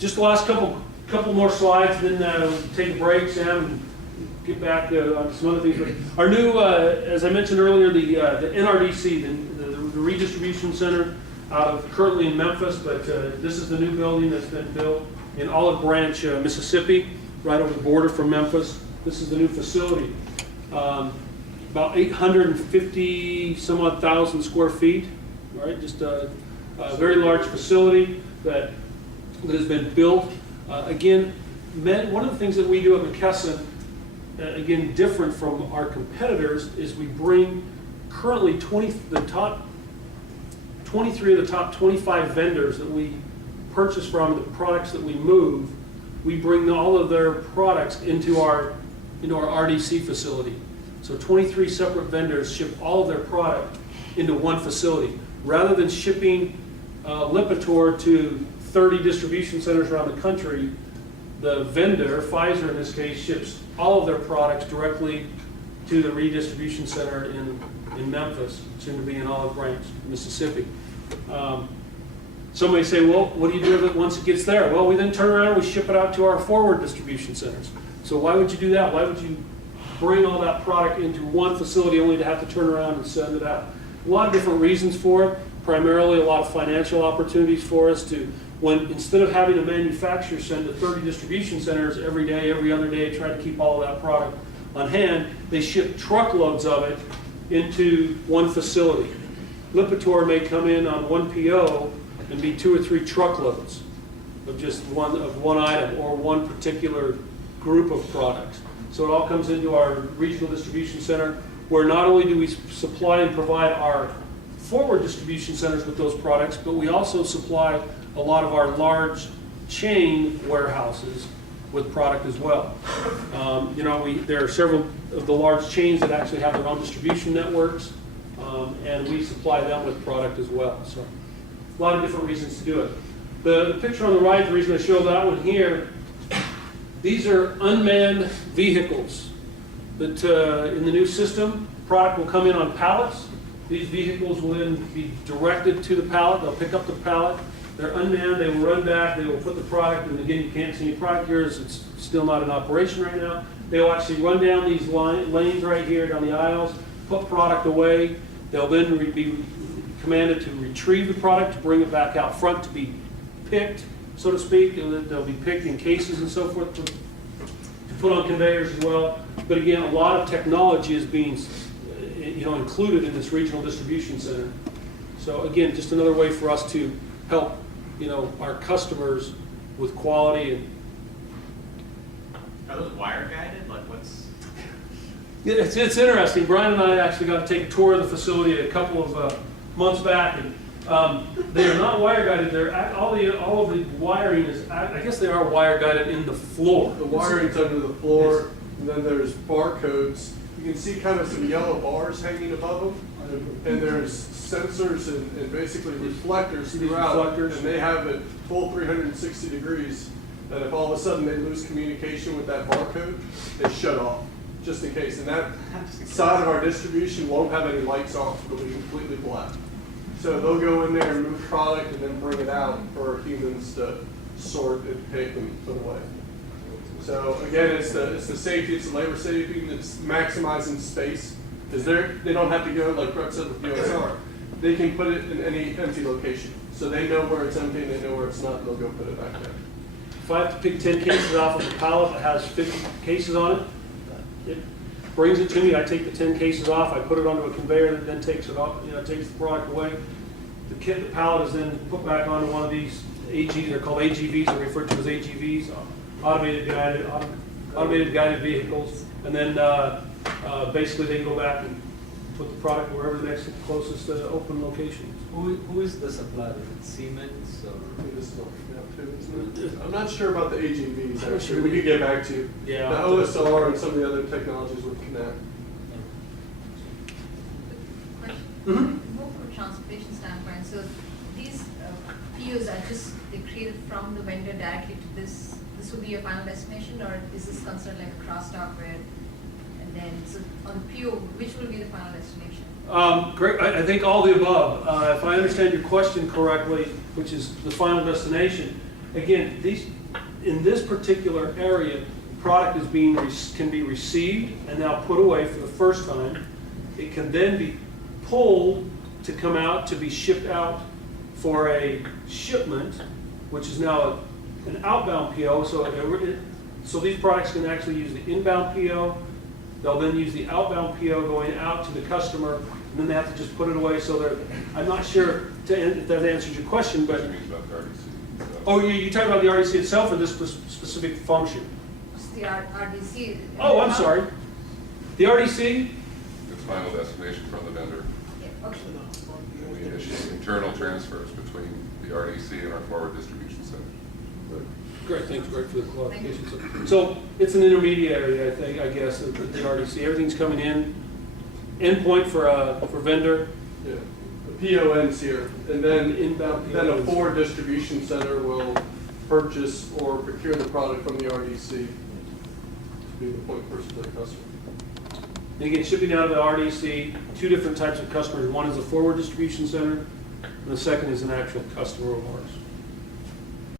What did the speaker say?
just the last couple more slides, and then take a break, Sam, and get back on some other things. But our new, as I mentioned earlier, the NRDC, the redistribution center, currently in Memphis, but this is the new building that's been built in Olive Branch, Mississippi, right over the border from Memphis. This is the new facility. About 850 some odd thousand square feet, right? Just a very large facility that has been built. Again, one of the things that we do at McKesson, again, different from our competitors, is we bring currently 23 of the top 25 vendors that we purchase from, the products that we move, we bring all of their products into our RDC facility. So 23 separate vendors ship all of their product into one facility. Rather than shipping Lipitor to 30 distribution centers around the country, the vendor, Pfizer in this case, ships all of their products directly to the redistribution center in Memphis, soon to be in Olive Branch, Mississippi. Some may say, well, what do you do with it once it gets there? Well, we then turn around and we ship it out to our forward distribution centers. So why would you do that? Why would you bring all that product into one facility only to have to turn around and send it out? A lot of different reasons for it. Primarily a lot of financial opportunities for us to, instead of having a manufacturer send to 30 distribution centers every day, every other day, trying to keep all of that product on hand, they ship truckloads of it into one facility. Lipitor may come in on one PO and be 2 or 3 truckloads of just one item or one particular group of products. So it all comes into our regional distribution center, where not only do we supply and provide our forward distribution centers with those products, but we also supply a lot of our large chain warehouses with product as well. There are several of the large chains that actually have their own distribution networks, and we supply them with product as well. So a lot of different reasons to do it. The picture on the right, the reason I show that one here, these are unmanned vehicles that in the new system, product will come in on pallets. These vehicles will then be directed to the pallet. They'll pick up the pallet. They're unmanned. They will run back. They will put the product, and again, you can't see any product here. It's still not in operation right now. They will actually run down these lanes right here, down the aisles, put product away. They'll then be commanded to retrieve the product, to bring it back out front to be picked, so to speak, and they'll be picked in cases and so forth to put on conveyors as well. But again, a lot of technology is being included in this regional distribution center. So again, just another way for us to help our customers with quality. And are those wire guided? Like what's? Yeah, it's interesting. Brian and I actually got to take a tour of the facility a couple of months back, and they are not wire guided. They're all of the wiring is. I guess they are wire guided in the floor. The wiring's under the floor, and then there's barcodes. You can see kind of some yellow bars hanging above them, and there's sensors and basically reflectors throughout, and they have it full 360 degrees. That if all of a sudden they lose communication with that barcode, they shut off, just in case. And that side of our distribution won't have any lights on; it'll be completely black. So they'll go in there and move product, and then bring it out for humans to sort and pick and put away. So again, it's the safety, it's the labor saving, it's maximizing space. Because they don't have to go, like Brett said with USR, they can put it in any empty location. So they know where it's empty and they know where it's not, and they'll go put it back there. If I have to pick 10 cases off of the pallet that has 50 cases on it, it brings it to me. I take the 10 cases off, I put it onto a conveyor that then takes it off, takes the product away. The pallet is then put back onto one of these they're called AGVs, they're referred to as AGVs, automated guided vehicles, and then basically they can go back and put the product wherever the next closest open location is. Who is the supplier? Is it Siemens or? I think this is all coming up too, isn't it? I'm not sure about the AGVs, actually. We could get back to you. Yeah. The OSR and some of the other technologies would connect. Mm-hmm. More from a transportation standpoint, so these POs are they're created from the vendor directly to this will be your final destination, or is this considered like a cross-dock where, and then, so on PO, which will be the final destination? Great, I think all the above. If I understand your question correctly, which is the final destination, again, in this particular area, product is can be received and now put away for the first time. It can then be pulled to come out to be shipped out for a shipment, which is now an outbound PO. So these products can actually use the inbound PO. They'll then use the outbound PO going out to the customer, and then they have to just put it away. So I'm not sure if that answers your question, but What do you mean about the RDC? oh, you talking about the RDC itself or this specific function? It's the RDC. Oh, I'm sorry. The RDC? It's final destination from the vendor. Yeah, okay. And we initiate internal transfers between the RDC and our forward distribution center. Great, thanks, Greg, for the clarification. So it's an intermediary, I guess, the RDC. Everything's coming in, endpoint for vendor. Yeah, the PO ends here, and then Inbound then a PO. forward distribution center will purchase or procure the product from the RDC to be the point person for the customer. And again, shipping out of the RDC, two different types of customers. One is a forward distribution center, and the second is an actual customer of ours.